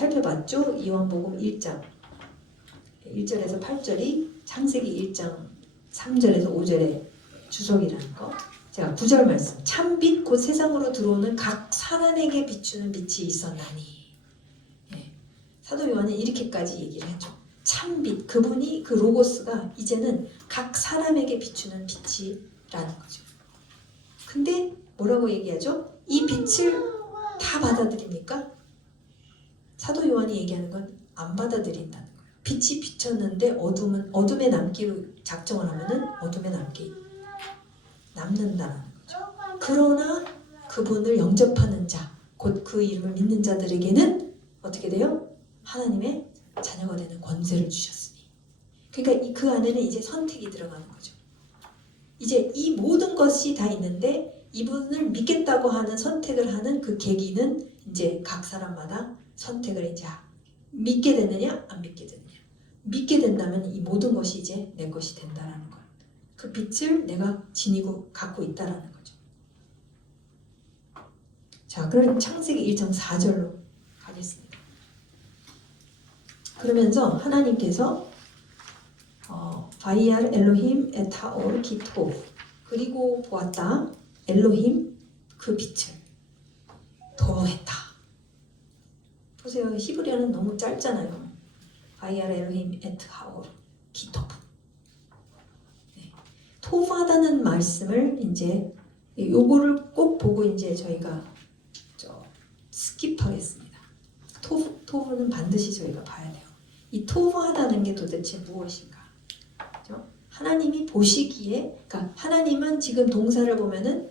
살펴봤죠? 요한복음 1장 1절에서 8절이 창세기 1장 3절에서 5절의 주석이라는 거. 자, 9절 말씀. 참빛 곧 세상으로 들어오는 각 사람에게 비추는 빛이 있었나니. 예. 사도 요한은 이렇게까지 얘기를 했죠. 참빛, 그분이 그 로고스가 이제는 각 사람에게 비추는 빛이라는 거죠. 근데 뭐라고 얘기하죠? 이 빛을 다 받아들입니까? 사도 요한이 얘기하는 건 안 받아들인다는 거예요. 빛이 비쳤는데 어둠에 남기로 작정을 하면은 어둠에 남는다는 거죠. 그러나 그분을 영접하는 자, 곧 그 이름을 믿는 자들에게는 어떻게 돼요? 하나님의 자녀가 되는 권세를 주셨으니. 그러니까 그 안에는 이제 선택이 들어가는 거죠. 이제 이 모든 것이 다 있는데 이분을 믿겠다고 하는 선택을 하는 그 계기는 이제 각 사람마다 선택을 이제 믿게 되느냐 안 믿게 되느냐. 믿게 된다면 이 모든 것이 이제 내 것이 된다라는 거예요. 그 빛을 내가 지니고 갖고 있다라는 거죠. 자, 그럼 창세기 1장 4절로 가겠습니다. 그러면서 하나님께서 바이알 엘로힘 에타올 기토 그리고 보았다 엘로힘 그 빛을 도했다. 보세요. 히브리어는 너무 짧잖아요. 바이알 엘로힘 에타올 기토프. 네. 토부하다는 말씀을 이제 요거를 꼭 보고 이제 저희가 스킵하겠습니다. 토부는 반드시 저희가 봐야 돼요. 이 토부하다는 게 도대체 무엇인가? 그렇죠? 하나님이 보시기에, 그러니까 하나님은 지금 동사를 보면은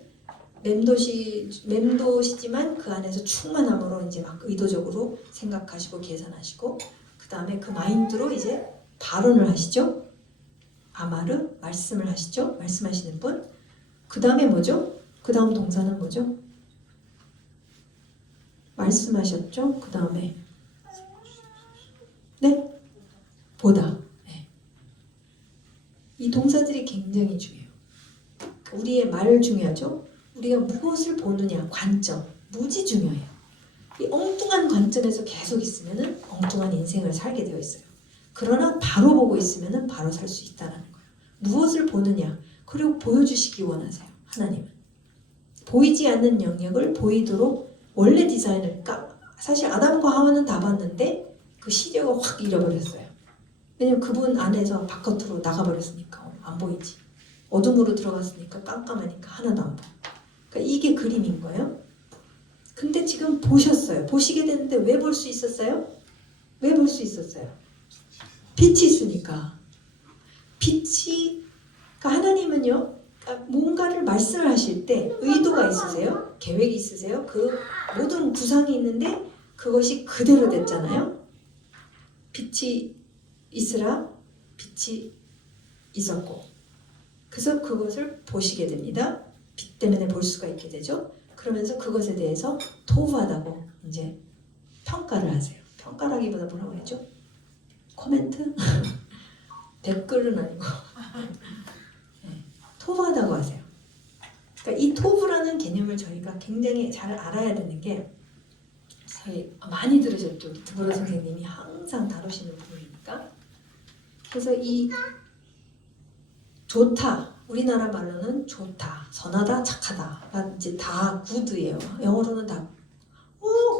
맴도시지만 그 안에서 충만함으로 이제 막 의도적으로 생각하시고 계산하시고 그 다음에 그 마인드로 이제 발언을 하시죠. 아마르 말씀을 하시죠. 말씀하시는 분. 그 다음에 뭐죠? 그 다음 동사는 뭐죠? 말씀하셨죠. 그 다음에 네? 보다. 네. 이 동사들이 굉장히 중요해요. 우리의 말 중요하죠. 우리가 무엇을 보느냐, 관점, 무지 중요해요. 이 엉뚱한 관점에서 계속 있으면은 엉뚱한 인생을 살게 되어 있어요. 그러나 바로 보고 있으면은 바로 살 수 있다는 거예요. 무엇을 보느냐, 그리고 보여주시기 원하세요. 하나님은 보이지 않는 영역을 보이도록 원래 디자인을, 그러니까 사실 아담과 하와는 다 봤는데 그 시력을 확 잃어버렸어요. 왜냐면 그분 안에서 바깥으로 나가버렸으니까 안 보이지. 어둠으로 들어갔으니까 깜깜하니까 하나도 안 보여. 그러니까 이게 그림인 거예요. 근데 지금 보셨어요. 보시게 됐는데 왜 볼 수 있었어요? 왜 볼 수 있었어요? 빛이 있으니까. 빛이, 그러니까 하나님은요, 그러니까 뭔가를 말씀을 하실 때 의도가 있으세요? 계획이 있으세요? 그 모든 구상이 있는데 그것이 그대로 됐잖아요. 빛이 있으라 빛이 있었고, 그래서 그것을 보시게 됩니다. 빛 때문에 볼 수가 있게 되죠. 그러면서 그것에 대해서 토부하다고 이제 평가를 하세요. 평가라기보다 뭐라고 하죠? 코멘트? 댓글은 아니고 네, 토부하다고 하세요. 그러니까 이 토부라는 개념을 저희가 굉장히 잘 알아야 되는 게, 저희 많이 들으셨죠? 드보라 선생님이 항상 다루시는 부분이니까. 그래서 이 좋다, 우리나라 말로는 좋다, 선하다, 착하다, 이제 다 굿이에요. 영어로는 다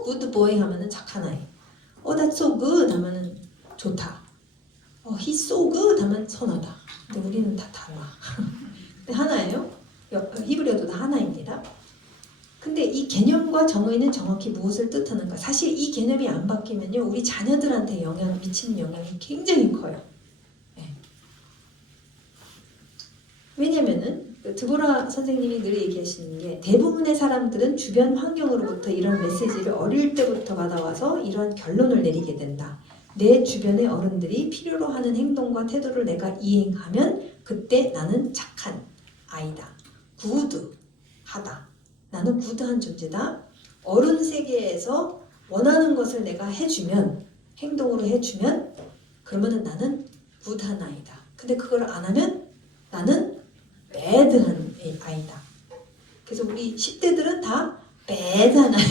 good boy 하면은 착한 아이, that's so good 하면은 좋다, he's so good 하면 선하다. 근데 우리는 다 달라. 근데 하나예요. 히브리어도 다 하나입니다. 근데 이 개념과 정의는 정확히 무엇을 뜻하는가? 사실 이 개념이 안 바뀌면요, 우리 자녀들한테 미치는 영향이 굉장히 커요. 왜냐면은 드보라 선생님이 늘 얘기하시는 게, 대부분의 사람들은 주변 환경으로부터 이런 메시지를 어릴 때부터 받아와서 이런 결론을 내리게 된다. 내 주변의 어른들이 필요로 하는 행동과 태도를 내가 이행하면 그때 나는 착한 아이다. 굿하다. 나는 굿한 존재다. 어른 세계에서 원하는 것을 내가 해주면, 행동으로 해주면, 그러면은 나는 굿한 아이다. 근데 그걸 안 하면 나는 배드한 아이다. 그래서 우리 10대들은 다 배드한 아이.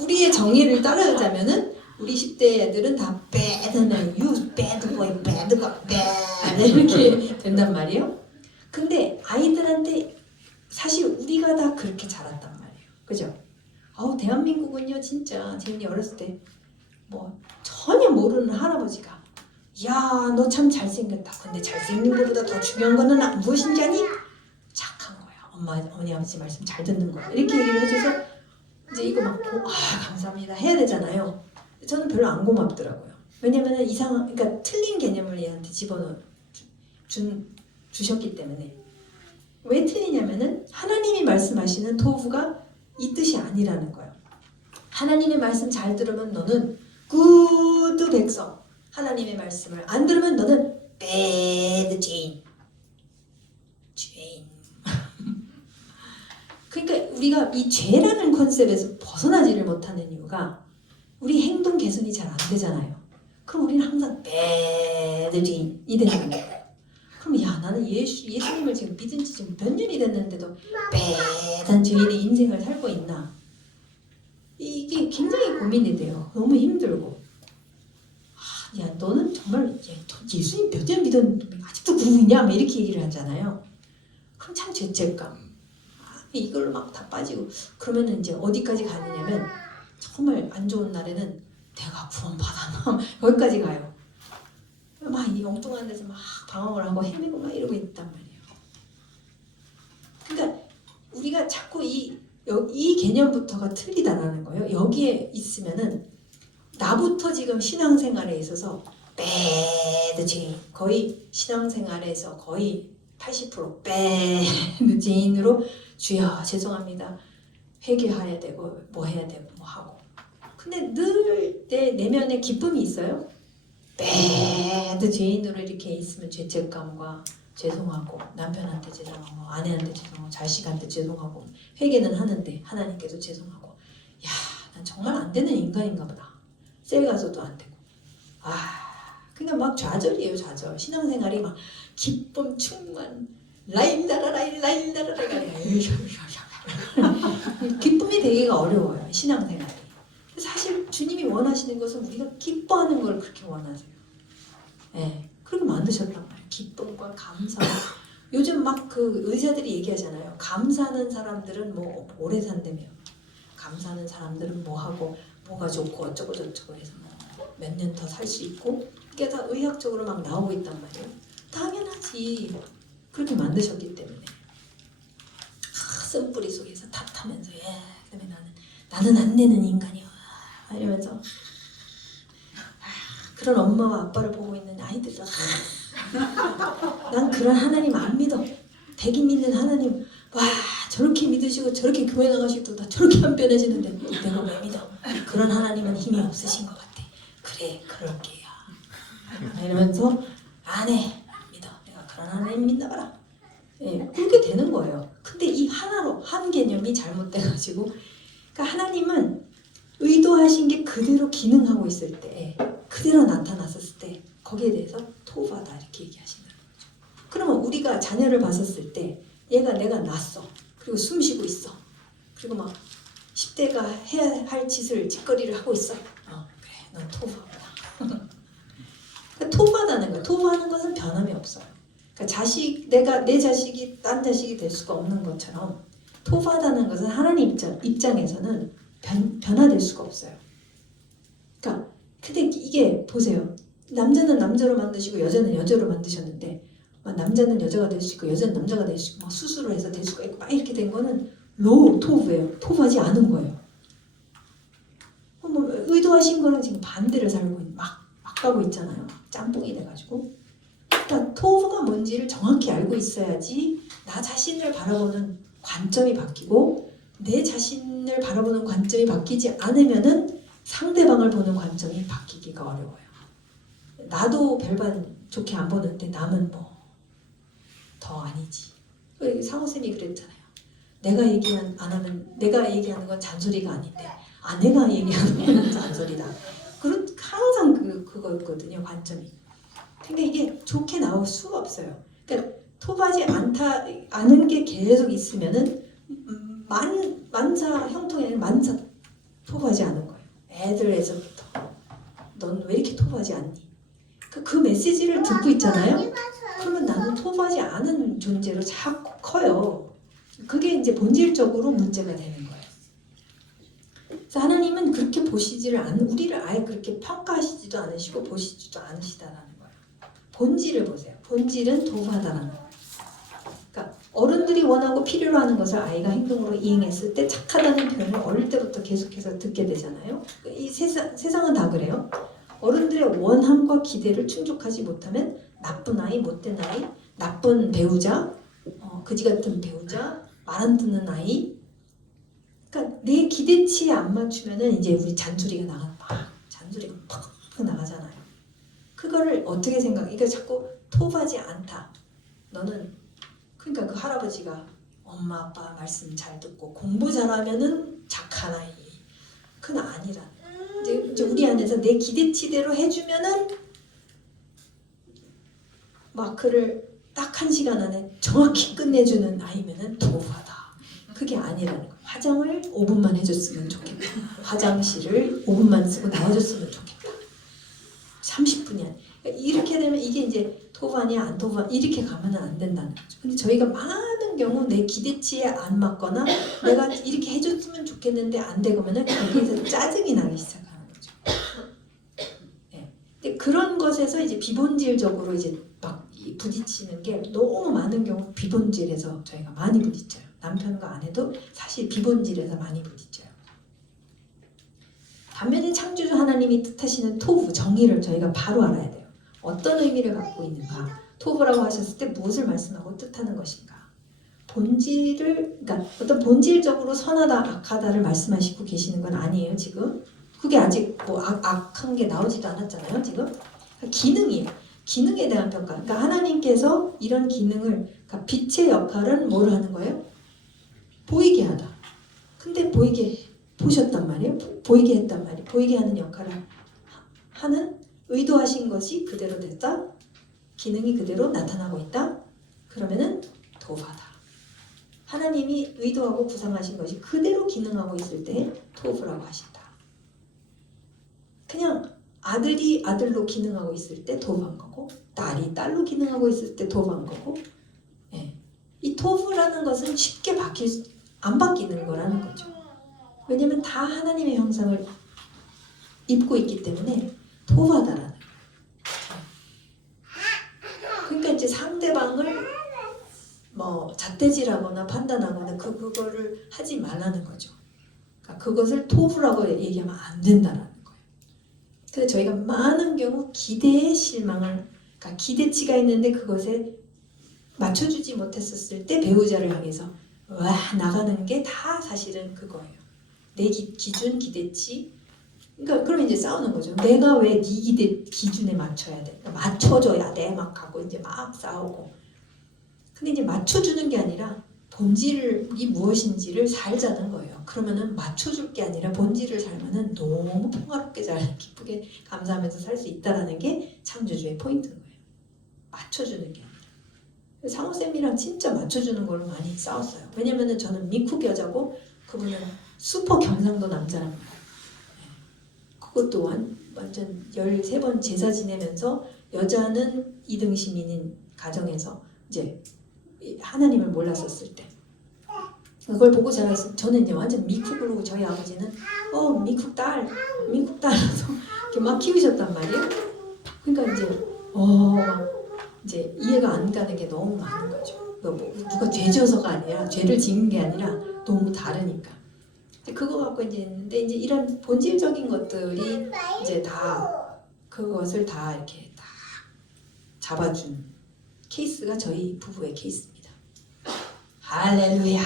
우리의 정의를 따르자면은 우리 10대 애들은 다 bad는 you bad boy, bad girl, bad 이렇게 된단 말이에요. 근데 아이들한테 사실 우리가 다 그렇게 자랐단 말이에요. 그죠? 대한민국은요 진짜 재민이 어렸을 때 뭐 전혀 모르는 할아버지가 야, 너 참 잘생겼다. 근데 잘생긴 것보다 더 중요한 거는 무엇인지 아니? 착한 거야. 어머니 아버지 말씀 잘 듣는 거야. 이렇게 얘기를 해줘서 이제 이거 막 감사합니다 해야 되잖아요. 저는 별로 안 고맙더라고요. 왜냐면은 그러니까 틀린 개념을 얘한테 집어넣어 주셨기 때문에. 왜 틀리냐면은 하나님이 말씀하시는 토부가 이 뜻이 아니라는 거예요. 하나님의 말씀 잘 들으면 너는 굿 백성. 하나님의 말씀을 안 들으면 너는 bad Jane. 그러니까 우리가 이 죄라는 컨셉에서 벗어나지를 못하는 이유가 우리 행동 개선이 잘 안 되잖아요. 그럼 우리는 항상 bad Jane이 되는 거예요. 그럼 나는 예수님을 지금 믿은 지 지금 몇 년이 됐는데도 bad한 죄인의 인생을 살고 있나? 이게 굉장히 고민이 돼요. 너무 힘들고. 야, 너는 정말 예수님 몇 년 믿었는데 아직도 그러고 있냐? 막 이렇게 얘기를 하잖아요. 그럼 참 죄책감. 이걸로 막 다 빠지고. 그러면 이제 어디까지 가느냐면 정말 안 좋은 날에는 내가 구원받았나? 거기까지 가요. 막 이 엉뚱한 데서 막 방황을 하고 헤매고 막 이러고 있단 말이에요. 그러니까 우리가 자꾸 이 개념부터가 틀리다라는 거예요. 여기에 있으면은 나부터 지금 신앙생활에 있어서 bad Jane, 거의 신앙생활에서 거의 80% bad Jane으로 주여 죄송합니다. 회개해야 되고 뭐 해야 되고 뭐 하고. 근데 늘 내 내면에 기쁨이 있어요. bad Jane으로 이렇게 있으면 죄책감과 죄송하고 남편한테 죄송하고 아내한테 죄송하고 자식한테 죄송하고 회개는 하는데 하나님께도 죄송하고 야, 난 정말 안 되는 인간인가 보다. 셀 가서도 안 되고 그러니까 막 좌절이에요. 좌절. 신앙생활이 막 기쁨 충만 라일라라라라라라라 기쁨이 되기가 어려워요. 신앙생활이. 사실 주님이 원하시는 것은 우리가 기뻐하는 걸 그렇게 원하세요. 네, 그렇게 만드셨단 말이에요. 기쁨과 감사. 요즘 막 그 의사들이 얘기하잖아요. 감사하는 사람들은 뭐 오래 산다며. 감사하는 사람들은 뭐 하고 뭐가 좋고 어쩌고 저쩌고 해서 몇 년 더 살 수 있고 그게 다 의학적으로 막 나오고 있단 말이에요. 당연하지. 그렇게 만드셨기 때문에 쓴뿌리 속에서 탓하면서 그다음에 나는 안 되는 인간이야 이러면서 그런 엄마와 아빠를 보고 있는 아이들은 난 그런 하나님 안 믿어. 대기 믿는 하나님 저렇게 믿으시고 저렇게 교회 나가시고 다 저렇게 안 변해지는데 내가 왜 믿어? 그런 하나님은 힘이 없으신 것 같아. 그래 그럴게요. 이러면서 안 믿어. 내가 그런 하나님 믿나봐라. 그렇게 되는 거예요. 근데 이 하나로 한 개념이 잘못돼가지고 그러니까 하나님은 의도하신 게 그대로 기능하고 있을 때 그대로 나타났을 때 거기에 대해서 토바다 이렇게 얘기하시는 거죠. 그러면 우리가 자녀를 봤었을 때 내가 낳았어. 그리고 숨 쉬고 있어. 그리고 막 10대가 해야 할 짓거리를 하고 있어. 그래, 넌 토바다. 그러니까 토바다는 거야. 토바하는 것은 변함이 없어요. 그러니까 내 자식이 딴 자식이 될 수가 없는 것처럼 토바다는 것은 하나님 입장에서는 변화될 수가 없어요. 그러니까 근데 이게 보세요. 남자는 남자로 만드시고 여자는 여자로 만드셨는데 남자는 여자가 될 수 있고 여자는 남자가 될 수 있고 막 수술을 해서 될 수가 있고 막 이렇게 된 거는 토브예요. 토브하지 않은 거예요. 의도하신 거랑 지금 반대를 살고 막 가고 있잖아요. 짬뽕이 돼가지고. 그러니까 토브가 뭔지를 정확히 알고 있어야지 나 자신을 바라보는 관점이 바뀌고 내 자신을 바라보는 관점이 바뀌지 않으면은 상대방을 보는 관점이 바뀌기가 어려워요. 나도 별반 좋게 안 보는데 남은 뭐 더 아니지. 상호쌤이 그랬잖아요. 내가 얘기하는 건 잔소리가 아닌데 아내가 얘기하는 건 잔소리다. 항상 그거였거든요. 관점이. 근데 이게 좋게 나올 수가 없어요. 그러니까 토하지 않은 게 계속 있으면은 만사 형통에는 만사 토하지 않은 거예요. 애들에서부터 넌 왜 이렇게 토부하지 않니? 그 메시지를 듣고 있잖아요. 그러면 나는 토부하지 않은 존재로 자꾸 커요. 그게 이제 본질적으로 문제가 되는 거예요. 그래서 하나님은 그렇게 보시지를 우리를 아예 그렇게 평가하시지도 않으시고 보시지도 않으시다라는 거예요. 본질을 보세요. 본질은 도구하다라는 거예요. 그러니까 어른들이 원하고 필요로 하는 것을 아이가 행동으로 이행했을 때 착하다는 표현을 어릴 때부터 계속해서 듣게 되잖아요. 이 세상은 다 그래요. 어른들의 원함과 기대를 충족하지 못하면 나쁜 아이, 못된 아이, 나쁜 배우자, 그지 같은 배우자, 말 안 듣는 아이. 그러니까 내 기대치에 안 맞추면은 이제 우리 잔소리가 잔소리가 팍 나가잖아요. 그거를 어떻게 생각해? 그러니까 자꾸 토부하지 않다. 너는 그러니까 그 할아버지가 엄마 아빠 말씀 잘 듣고 공부 잘하면은 착한 아이. 그건 아니라. 이제 우리 안에서 내 기대치대로 해주면은 마크를 딱 1시간 안에 정확히 끝내주는 아이면은 도구하다. 그게 아니라는 거예요. 화장을 5분만 해줬으면 좋겠다. 화장실을 5분만 쓰고 나와줬으면 좋겠다. 30분이 아니야. 이렇게 되면 이게 이제 토부하냐 안 토부하냐 이렇게 가면 안 된다는 거죠. 근데 저희가 많은 경우 내 기대치에 안 맞거나 내가 이렇게 해줬으면 좋겠는데 안 되면은 거기에서 짜증이 나기 시작하는 거죠. 네. 근데 그런 것에서 이제 비본질적으로 이제 막 부딪히는 게 너무 많은 경우 비본질에서 저희가 많이 부딪혀요. 남편과 아내도 사실 비본질에서 많이 부딪혀요. 반면에 창조주 하나님이 뜻하시는 토부, 정의를 저희가 바로 알아야 돼요. 어떤 의미를 갖고 있는가? 토부라고 하셨을 때 무엇을 말씀하고 뜻하는 것인가? 본질을, 그러니까 어떤 본질적으로 선하다, 악하다를 말씀하시고 계시는 건 아니에요, 지금. 그게 아직 뭐 악한 게 나오지도 않았잖아요, 지금. 그러니까 기능이에요. 기능에 대한 평가. 그러니까 하나님께서 이런 기능을, 그러니까 빛의 역할은 뭘 하는 거예요? 보이게 하다. 근데 보셨단 말이에요. 보이게 했단 말이에요. 보이게 하는 역할을 하는 의도하신 것이 그대로 됐다. 기능이 그대로 나타나고 있다. 그러면은 도바다. 하나님이 의도하고 구상하신 것이 그대로 기능하고 있을 때 토부라고 하신다. 그냥 아들이 아들로 기능하고 있을 때 도부한 거고 딸이 딸로 기능하고 있을 때 도부한 거고 예. 이 토부라는 것은 쉽게 안 바뀌는 거라는 거죠. 왜냐면 다 하나님의 형상을 입고 있기 때문에 토부하다라는 거예요. 그러니까 이제 상대방을 뭐 잣대질하거나 판단하거나 그거를 하지 말라는 거죠. 그러니까 그것을 토부라고 얘기하면 안 된다라는 거예요. 그래서 저희가 많은 경우 기대에 실망을, 그러니까 기대치가 있는데 그것에 맞춰주지 못했었을 때 배우자를 향해서 와 나가는 게 다 사실은 그거예요. 내 기준 기대치. 그러니까 그러면 이제 싸우는 거죠. 내가 왜 네 기준에 맞춰야 돼? 그러니까 맞춰줘야 돼 막 하고 이제 막 싸우고. 근데 이제 맞춰주는 게 아니라 본질이 무엇인지를 살자는 거예요. 그러면은 맞춰줄 게 아니라 본질을 살면은 너무 평화롭게 잘 기쁘게 감사하면서 살 수 있다라는 게 창조주의 포인트인 거예요. 맞춰주는 게 아니라. 상호쌤이랑 진짜 맞춰주는 걸로 많이 싸웠어요. 왜냐면은 저는 미쿡 여자고 그분은 슈퍼 경상도 남자랍니다. 그것 또한 완전 13번 제사 지내면서 여자는 2등 시민인 가정에서 이제 하나님을 몰랐었을 때 그걸 보고 자랐어요. 저는 이제 완전 미쿡으로 저희 아버지는 미쿡 딸 이렇게 막 키우셨단 말이에요. 그러니까 이제 이해가 안 가는 게 너무 많은 거죠. 뭐 누가 죄 져서가 아니라 죄를 지은 게 아니라 너무 다르니까. 그거 갖고 이제 있는데 이제 이런 본질적인 것들이 이제 다 그것을 다 이렇게 다 잡아준 케이스가 저희 부부의 케이스입니다. 할렐루야.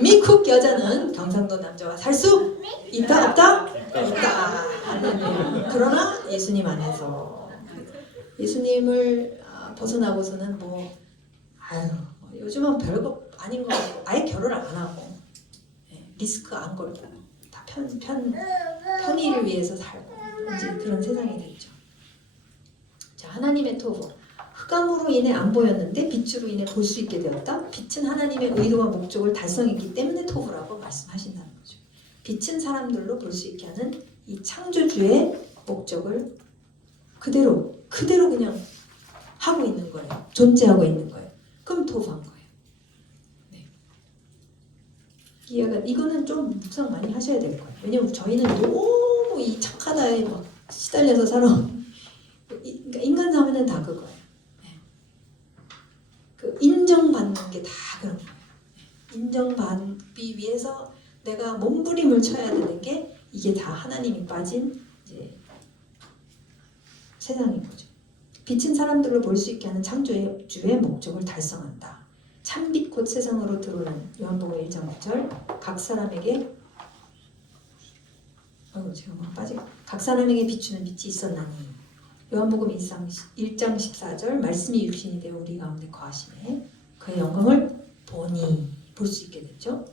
미쿡 여자는 경상도 남자와 살 수 있다 없다? 있다. 할렐루야. 그러나 예수님 안에서 예수님을 벗어나고서는 요즘은 별거 아닌 것 같고 아예 결혼을 안 하고 리스크 안 걸고 다 편의를 위해서 살고 이제 그런 세상이 됐죠. 자, 하나님의 토부. 흑암으로 인해 안 보였는데 빛으로 인해 볼 수 있게 되었다. 빛은 하나님의 의도와 목적을 달성했기 때문에 토부라고 말씀하신다는 거죠. 빛은 사람들로 볼 수 있게 하는 이 창조주의 목적을 그대로 그냥 하고 있는 거예요. 존재하고 있는 거예요. 그럼 토부한 거예요. 네. 이거는 좀 묵상 많이 하셔야 될 거예요. 왜냐면 저희는 너무 이 착하다에 막 시달려서 살아온 그러니까 인간 사회는 다 그거예요. 네. 그 인정받는 게 다 그런 거예요. 인정받기 위해서 내가 몸부림을 쳐야 되는 게 이게 다 하나님이 빠진 이제 세상인 거죠. 빛은 사람들로 볼 수 있게 하는 창조주의 목적을 달성한다. 참빛 곧 세상으로 들어오는 요한복음 1장 9절 각 사람에게 각 사람에게 비추는 빛이 있었나니 요한복음 1장 14절 말씀이 육신이 되어 우리 가운데 거하시네 그의 영광을 보니 볼 수 있게 됐죠.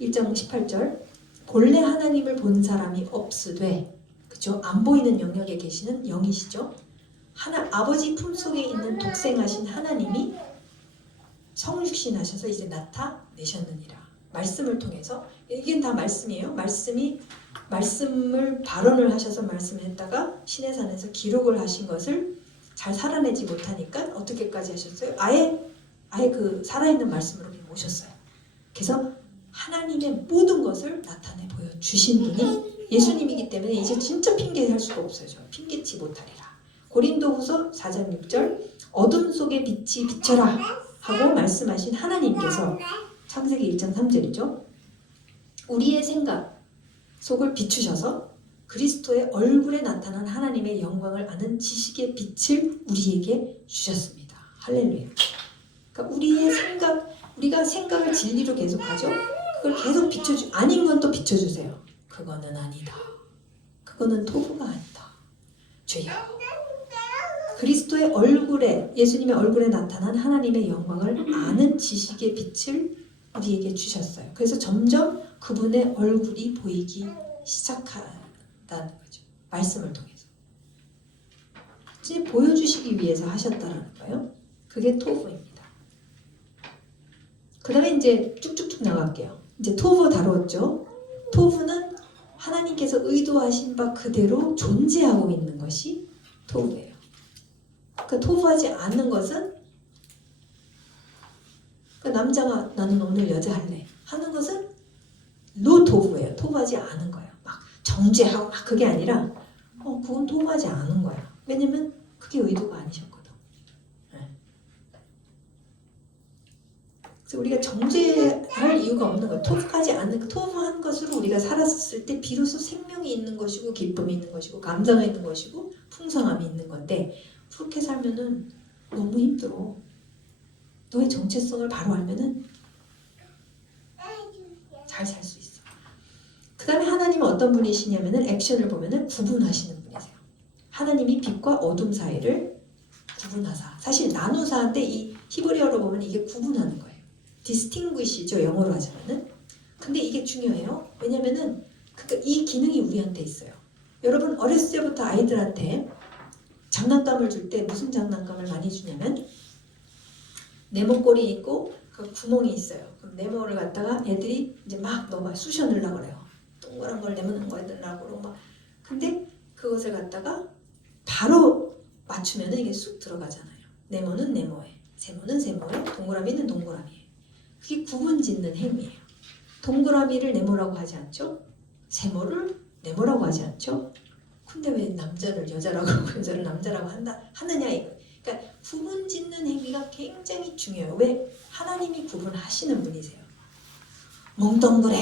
1장 18절 본래 하나님을 본 사람이 없으되 그죠? 안 보이는 영역에 계시는 영이시죠. 아버지 품속에 있는 독생하신 하나님이 성육신하셔서 이제 나타내셨느니라. 말씀을 통해서 이게 다 말씀이에요. 말씀을 발언을 하셔서 말씀을 했다가 신의 산에서 기록을 하신 것을 잘 살아내지 못하니까 어떻게까지 하셨어요? 아예 그 살아있는 말씀으로 그냥 오셨어요. 그래서 하나님의 모든 것을 나타내 보여주신 분이 예수님이기 때문에 이제 진짜 핑계할 수가 없어요. 핑계치 못하리라. 고린도후서 4장 6절 어둠 속에 빛이 비쳐라 하고 말씀하신 하나님께서 창세기 1장 3절이죠. 우리의 생각 속을 비추셔서 그리스도의 얼굴에 나타난 하나님의 영광을 아는 지식의 빛을 우리에게 주셨습니다. 할렐루야. 그러니까 우리가 생각을 진리로 계속하죠. 그걸 계속 아닌 건 또 비춰주세요. 그거는 아니다. 그거는 토부가 아니다. 주여. 그리스도의 얼굴에 예수님의 얼굴에 나타난 하나님의 영광을 아는 지식의 빛을 우리에게 주셨어요. 그래서 점점 그분의 얼굴이 보이기 시작한다는 거죠. 말씀을 통해서. 이제 보여주시기 위해서 하셨다는 거예요. 그게 토부입니다. 그 다음에 이제 쭉쭉쭉 나갈게요. 이제 토부 다뤘죠. 토부는 하나님께서 의도하신 바 그대로 존재하고 있는 것이 토부예요. 그 토부하지 않는 것은 그 남자가 나는 오늘 여자 할래 하는 것은 노토부예요. 토부하지 않은 거예요. 막 정죄하고 막 그게 아니라 그건 토부하지 않은 거예요. 왜냐면 그게 의도가 아니셨거든. 네. 그래서 우리가 정죄할 이유가 없는 거예요. 토부하지 않는 토부한 것으로 우리가 살았을 때 비로소 생명이 있는 것이고 기쁨이 있는 것이고 감정이 있는 것이고 풍성함이 있는 건데 그렇게 살면은 너무 힘들어. 너의 정체성을 바로 알면은 잘 살 수 있어. 그 다음에 하나님은 어떤 분이시냐면은 액션을 보면은 구분하시는 분이세요. 하나님이 빛과 어둠 사이를 구분하사. 사실 나누사인데 이 히브리어로 보면 이게 구분하는 거예요. distinguish죠. 영어로 하자면은. 근데 이게 중요해요. 왜냐면은 이 기능이 우리한테 있어요. 여러분 어렸을 때부터 아이들한테 장난감을 줄 때 무슨 장난감을 많이 주냐면 네모꼴이 있고 그 구멍이 있어요. 그럼 네모를 갖다가 애들이 이제 막 넣어봐 쑤셔 넣으려고 그래요. 동그란 걸 네모는 거에 넣으려고 그러고 막. 근데 그것을 갖다가 바로 맞추면 이게 쑥 들어가잖아요. 네모는 네모에, 세모는 세모에, 동그라미는 동그라미에. 그게 구분 짓는 행위예요. 동그라미를 네모라고 하지 않죠? 세모를 네모라고 하지 않죠? 근데 왜 남자를 여자라고 하고 여자를 남자라고 하느냐 이거. 그러니까 구분 짓는 행위가 굉장히 중요해요. 왜? 하나님이 구분하시는 분이세요. 뭉뚱그레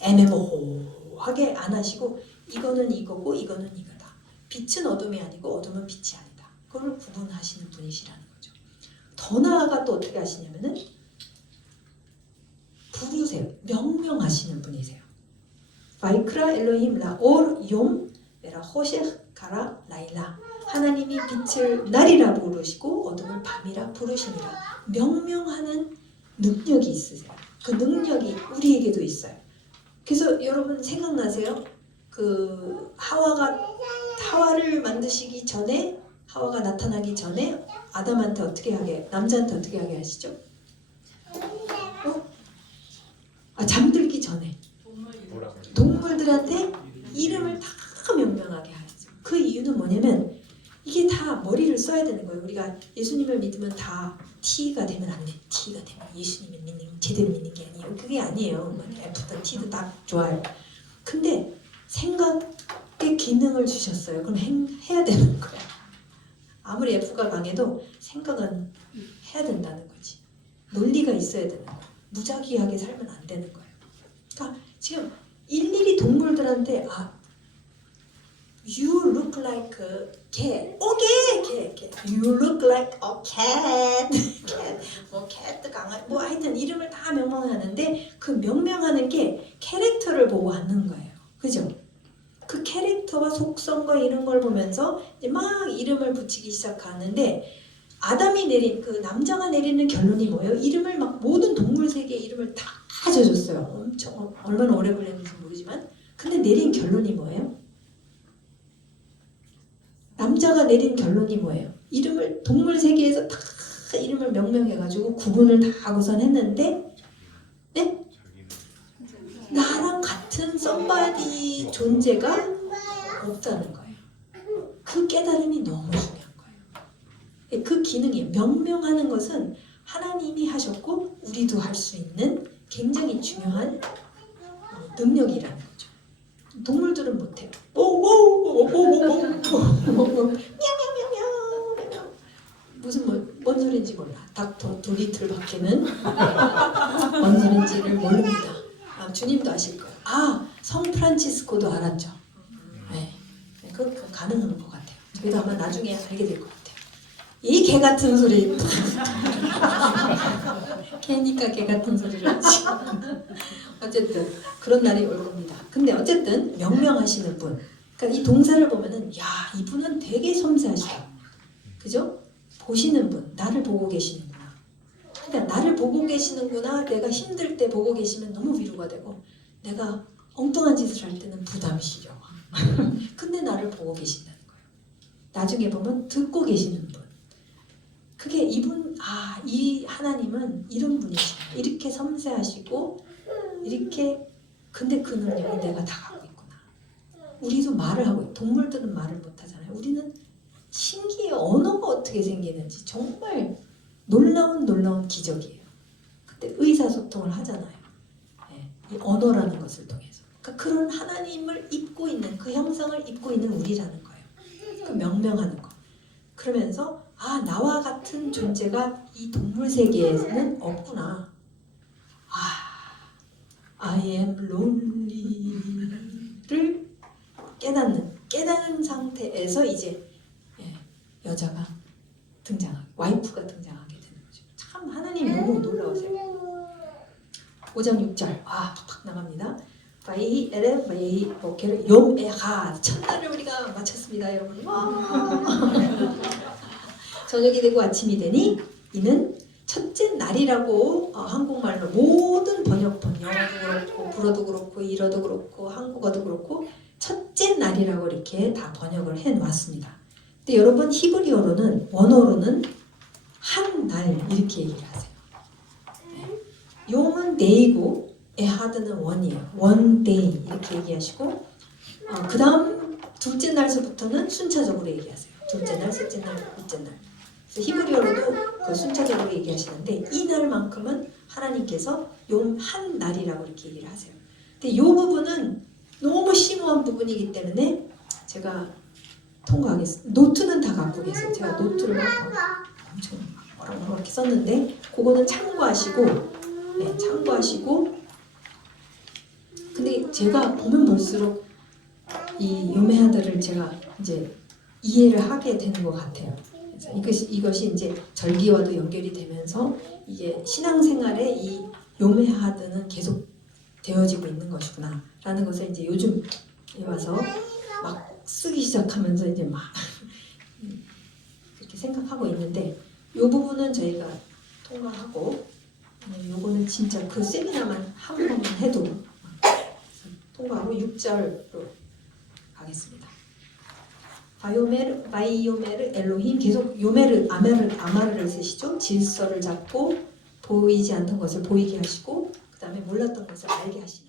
애매모호하게 안 하시고 이거는 이거고 이거는 이거다. 빛은 어둠이 아니고 어둠은 빛이 아니다. 그걸 구분하시는 분이시라는 거죠. 더 나아가 또 어떻게 하시냐면은 부르세요. 명명하시는 분이세요. 바이크라 엘로힘 라올 욤 메라 호셰 가라 라일라. 하나님이 빛을 날이라 부르시고 어둠을 밤이라 부르시니라. 명명하는 능력이 있으세요. 그 능력이 우리에게도 있어요. 그래서 여러분 생각나세요? 그 하와를 만드시기 전에 하와가 나타나기 전에 아담한테 남자한테 어떻게 하게 하시죠? 잠들기 전에 동물들한테 이름을 다 명명하게 하죠. 그 이유는 뭐냐면 이게 다 머리를 써야 되는 거예요. 우리가 예수님을 믿으면 다 T가 되면 안 돼. T가 되면 예수님을 믿는 제대로 믿는 게 아니에요. 그게 아니에요. F도 T도 다 좋아요. 근데 생각의 기능을 주셨어요. 그럼 해야 되는 거야. 아무리 F가 강해도 생각은 해야 된다는 거지. 논리가 있어야 되는 거야. 무작위하게 살면 안 되는 거예요. 그러니까 지금 일일이 동물들한테 You look like a cat. 개. You look like a cat. cat. 뭐 cat 강아지 뭐 하여튼 이름을 다 명명하는데 그 명명하는 게 캐릭터를 보고 하는 거예요. 그죠? 그 캐릭터와 속성과 이런 걸 보면서 이제 막 이름을 붙이기 시작하는데 아담이 내린 그 남자가 내리는 결론이 뭐예요? 이름을 막 모든 동물 세계의 이름을 다 줘줬어요. 엄청 얼마나 오래 걸렸는지 모르지만 근데 내린 결론이 뭐예요? 남자가 내린 결론이 뭐예요? 이름을 동물 세계에서 다 이름을 명명해가지고 구분을 다 하고선 했는데 네? 나랑 같은 somebody 존재가 없다는 거예요. 그 깨달음이 너무 중요한 거예요. 그 기능이 명명하는 것은 하나님이 하셨고 우리도 할 수 있는 굉장히 중요한 능력이라는 거죠. 동물들은 못해요. 무슨 뭔 소린지 몰라. 닥터 도리틀 밖에는 뭔 소린지를 모릅니다. 주님도 아실 거예요. 성 프란치스코도 알았죠. 네, 그 가능한 것 같아요. 저희도 아마 나중에 알게 될 것 같아요. 이 개 같은 소리. 개니까 개 같은 소리를 하지. 어쨌든 그런 날이 올 겁니다. 근데 어쨌든 명명하시는 분. 그러니까 이 동사를 보면은 이분은 되게 섬세하시다. 그죠? 보시는 분, 나를 보고 계시는구나. 그러니까 나를 보고 계시는구나. 내가 힘들 때 보고 계시면 너무 위로가 되고 내가 엉뚱한 짓을 할 때는 부담이 시려. 근데 나를 보고 계신다는 거예요. 나중에 보면 듣고 계시는 분. 그게 이분, 이 하나님은 이런 분이시구나. 이렇게 섬세하시고 이렇게 근데 그 능력을 내가 다 갖고 있구나. 우리도 말을 하고 있고 동물들은 말을 못하잖아요. 우리는 신기해. 언어가 어떻게 생기는지 정말 놀라운 기적이에요. 근데 의사소통을 하잖아요. 네, 이 언어라는 것을 통해서. 그러니까 그런 하나님을 입고 있는 그 형상을 입고 있는 우리라는 거예요. 그 명명하는 거. 그러면서 나와 같은 존재가 이 동물 세계에는 없구나. I am lonely를 깨닫는 상태에서 이제 여자가 와이프가 등장하게 되는 거죠. 참 하나님 너무 놀라우세요. 5장 6절 팍 나갑니다. 바이 에레 바이 보케르 욤에하 첫날을 우리가 마쳤습니다, 여러분. 저녁이 되고 아침이 되니 이는 첫째 날이라고 한국말로 모든 번역본 영어도 그렇고 불어도 그렇고 일어도 그렇고 한국어도 그렇고 첫째 날이라고 이렇게 다 번역을 해놨습니다. 근데 여러분 히브리어로는 원어로는 한 날 이렇게 얘기를 하세요. 용은 데이고 에하드는 원이에요. 원 데이 이렇게 얘기하시고 그 다음 둘째 날서부터는 순차적으로 얘기하세요. 둘째 날, 셋째 날, 넷째 날. 그래서 히브리어로도 그 순차적으로 얘기하시는데 이 날만큼은 하나님께서 용 한 날이라고 이렇게 얘기를 하세요. 근데 이 부분은 너무 심오한 부분이기 때문에 제가 통과하겠습니다. 노트는 다 갖고 계세요. 제가 노트를 엄청 이렇게 썼는데 그거는 참고하시고 근데 제가 보면 볼수록 이 요메하드를 제가 이제 이해를 하게 되는 것 같아요. 그래서 이것이 이제 절기와도 연결이 되면서 이게 신앙생활에 이 요메하드는 계속 되어지고 있는 것이구나 라는 것을 이제 요즘 와서 막 쓰기 시작하면서 이제 막 이렇게 생각하고 있는데 이 부분은 저희가 통과하고 요거는 진짜 그 세미나만 한 번만 해도 통과하고 6절로 가겠습니다. 바이오메르 엘로힘 계속 요메르 아마르를 쓰시죠. 질서를 잡고 보이지 않던 것을 보이게 하시고 그 다음에 몰랐던 것을 알게 하시니